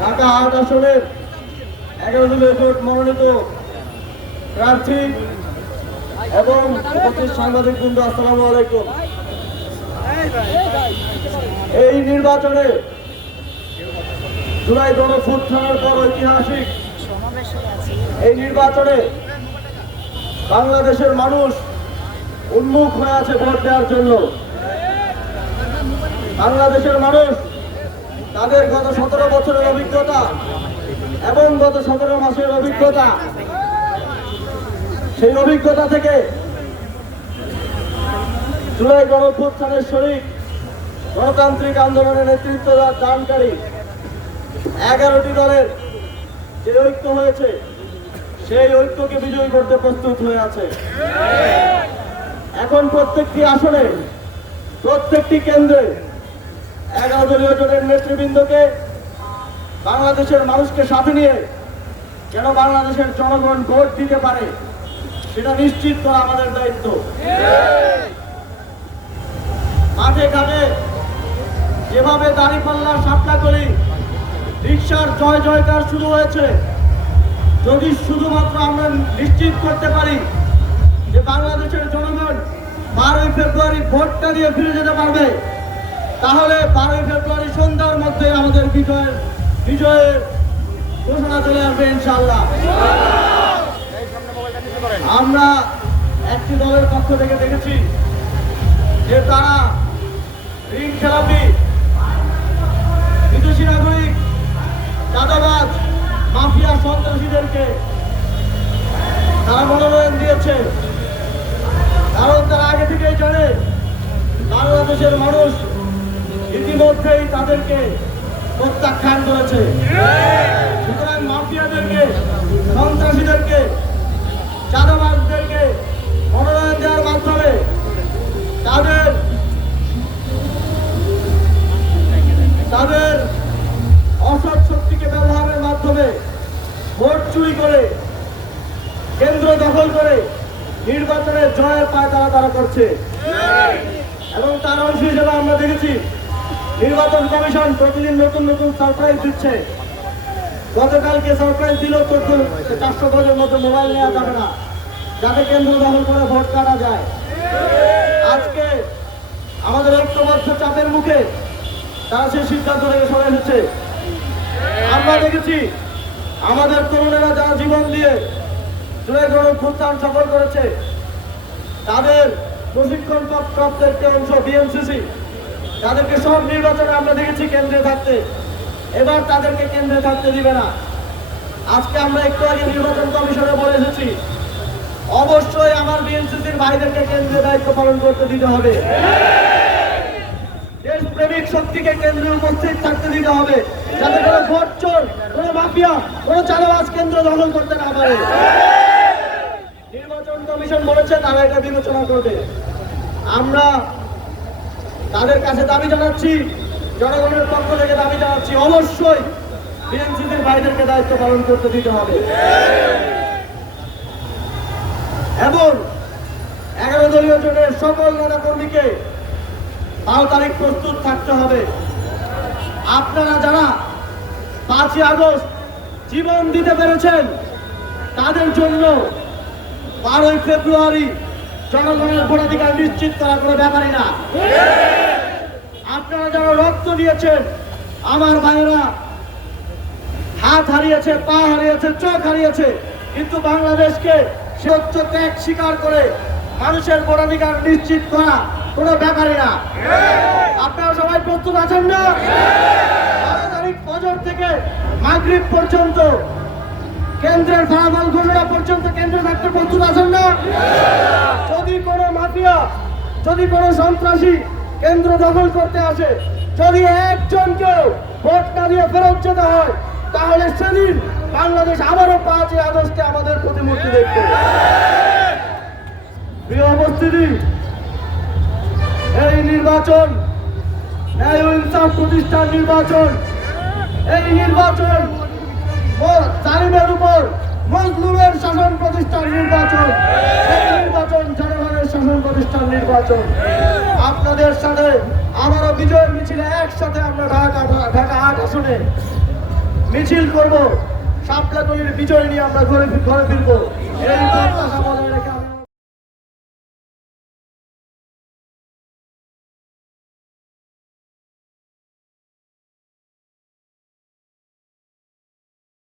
ঢাকা ৮ আসনের 11 দলীয় জোট মনোনীত প্রার্থী এবং উপস্থিত সাংবাদিক বৃন্দ, আসসালামু আলাইকুম। এই নির্বাচনে জুলাই গণঅভ্যুত্থানের পর ঐতিহাসিক এই নির্বাচনে বাংলাদেশের মানুষ উন্মুখ হয়ে আছে ভোট দেওয়ার জন্য। বাংলাদেশের মানুষ তাদের গত 17 বছরের অভিজ্ঞতা এবং গত 17 মাসের অভিজ্ঞতা, সেই অভিজ্ঞতা থেকে জুলাই গণঅভ্যুত্থানের শরিক গণতান্ত্রিক আন্দোলনের নেতৃত্ব দানকারী 11টি দলের যে ঐক্য হয়েছে, সেই ঐক্যকে বিজয়ী করতে প্রস্তুত হয়ে আছে। এখন প্রত্যেকটি আসনে, প্রত্যেকটি কেন্দ্রে 11 দলীয় জোটের নেতৃবৃন্দকে, বাংলাদেশের মানুষকে সাথে নিয়ে যেন বাংলাদেশের জনগণ ভোট দিতে পারে, সেটা নিশ্চিত করা আমাদের দায়িত্ব। মাঠে ঘাটে যেভাবে দাঁড়িপাল্লা সাপলাকলি রিকশার জয় জয়কার শুরু হয়েছে, যদি শুধুমাত্র আমরা নিশ্চিত করতে পারি যে বাংলাদেশের জনগণ 12ই ফেব্রুয়ারি ভোটটা দিয়ে ফিরে যেতে পারবে, তাহলে 12ই ফেব্রুয়ারি সন্ধ্যার মধ্যে আমাদের বিজয়ের ঘোষণা চলে আসবে ইনশাআল্লাহ। আমরা একটি দলের পক্ষ থেকে দেখেছি যে তারা ঋণ খেলাপি, বিদেশি নাগরিক, চাঁদাবাজ, মাফিয়া, সন্ত্রাসীদেরকে তারা মনোনয়ন দিয়েছে। কারণ তারা আগে থেকেই জানে বাংলাদেশের মানুষ ইতিমধ্যেই তাদেরকে প্রত্যাখ্যান করেছে। সুতরাং মাফিয়াদেরকে, সন্ত্রাসীদেরকে, চাঁদাবাজদেরকে মনোনয়ন দেওয়ার মাধ্যমে তাদের অসৎ শক্তিকে ব্যবহারের মাধ্যমে ভোট চুরি করে, কেন্দ্র দখল করে নির্বাচনে জয়ের পায়তারা তারা করছে। এবং তার অংশ হিসেবে আমরা দেখেছি নির্বাচন কমিশন প্রতিদিন নতুন নতুন সারপ্রাইজ দিচ্ছে। গতকালকে সারপ্রাইজ দিল 400 গজের মধ্যে মোবাইল নেওয়া যাবে না, যাতে কেন্দ্র দখল করে ভোট কাটা যায়। আজকে আমাদের ঐক্যবদ্ধ চাপের মুখে তারা সেই সিদ্ধান্ত থেকে সরে এসেছে। আমরা দেখেছি আমাদের তরুণেরা যারা জীবন দিয়ে জুলাই গণঅভ্যুত্থান সফল করেছে, তাদের প্রশিক্ষণ প্রাপ্ত একটি অংশ বিএনসিসি, তাদেরকে সব নির্বাচনে আমরা দেখেছি কেন্দ্রে থাকতে। এবার তাদেরকে কেন্দ্রে থাকতে দিবে না। আজকে আমরা একটু আগে নির্বাচন কমিশনে বলে এসেছি, অবশ্যই আমার বিএনসিসির ভাইদেরকে কেন্দ্রে দায়িত্ব পালন করতে দিতে হবে। দেশপ্রেমিক শক্তিকে কেন্দ্রে উপস্থিত থাকতে দিতে হবে, যাতে কোনো ভোট চোর, কোনো মাফিয়া, কোনো চাঁদাবাজ কেন্দ্র দখল করতে না পারে। নির্বাচন কমিশন বলেছে তারা এটা বিবেচনা করবে। আমরা তাদের কাছে দাবি জানাচ্ছি, জনগণের পক্ষ থেকে দাবি জানাচ্ছি, অবশ্যই বিএনসিসির ভাইদেরকে দায়িত্ব পালন করতে দিতে হবে। এবং 11 দলীয় জোটের সকল নেতা কর্মীকে 12 তারিখ প্রস্তুত থাকতে হবে। আপনারা যারা 5ই আগস্ট জীবন দিতে পেরেছেন, তাদের জন্য 12ই ফেব্রুয়ারি জনগণের ভোটাধিকার নিশ্চিত করা কোনো ব্যাপারই না। আপনারা যারা রক্ত দিয়েছেন, আমার ভাইয়েরা হাত হারিয়েছে, পা হারিয়েছে, চোখ হারিয়েছে, কিন্তু বাংলাদেশকে সর্বোচ্চ ত্যাগ স্বীকার করে মানুষের ভোটাধিকার নিশ্চিত করা কোনো ব্যাপারই না। আপনারা সবাই প্রস্তুত আছেন না? 12 তারিখ ফজর থেকে মাগরিব পর্যন্ত, কেন্দ্রের ফলাফল ঘোষণা পর্যন্ত কেন্দ্রে থাকতে প্রস্তুত আছেন না? যদি কোনো মাফিয়া, যদি কোনো সন্ত্রাসী কেন্দ্র দখল করতে আসে, যদি একজনকেও ভোট না দিয়ে ফেরত যেতে হয়, তাহলে সেদিন বাংলাদেশ আবারও 5ই আগস্টে আমাদের প্রতিমূর্তি দেখবে। প্রিয় উপস্থিতি, এই নির্বাচন ন্যায় ও ইনসাফ প্রতিষ্ঠার নির্বাচন। এই নির্বাচন জালিমের উপর মজলুমের শাসন প্রতিষ্ঠার নির্বাচন। এই নির্বাচন জনগণের শাসন প্রতিষ্ঠার নির্বাচন। আপনাদের সাথে আবারও বিজয়ের মিছিলে একসাথে আমরা ঢাকা 8 আসনে মিছিল করব, শাপলাকলির বিজয় নিয়ে আমরা ঘরে ফিরবো এই প্রত্যাশা বজায়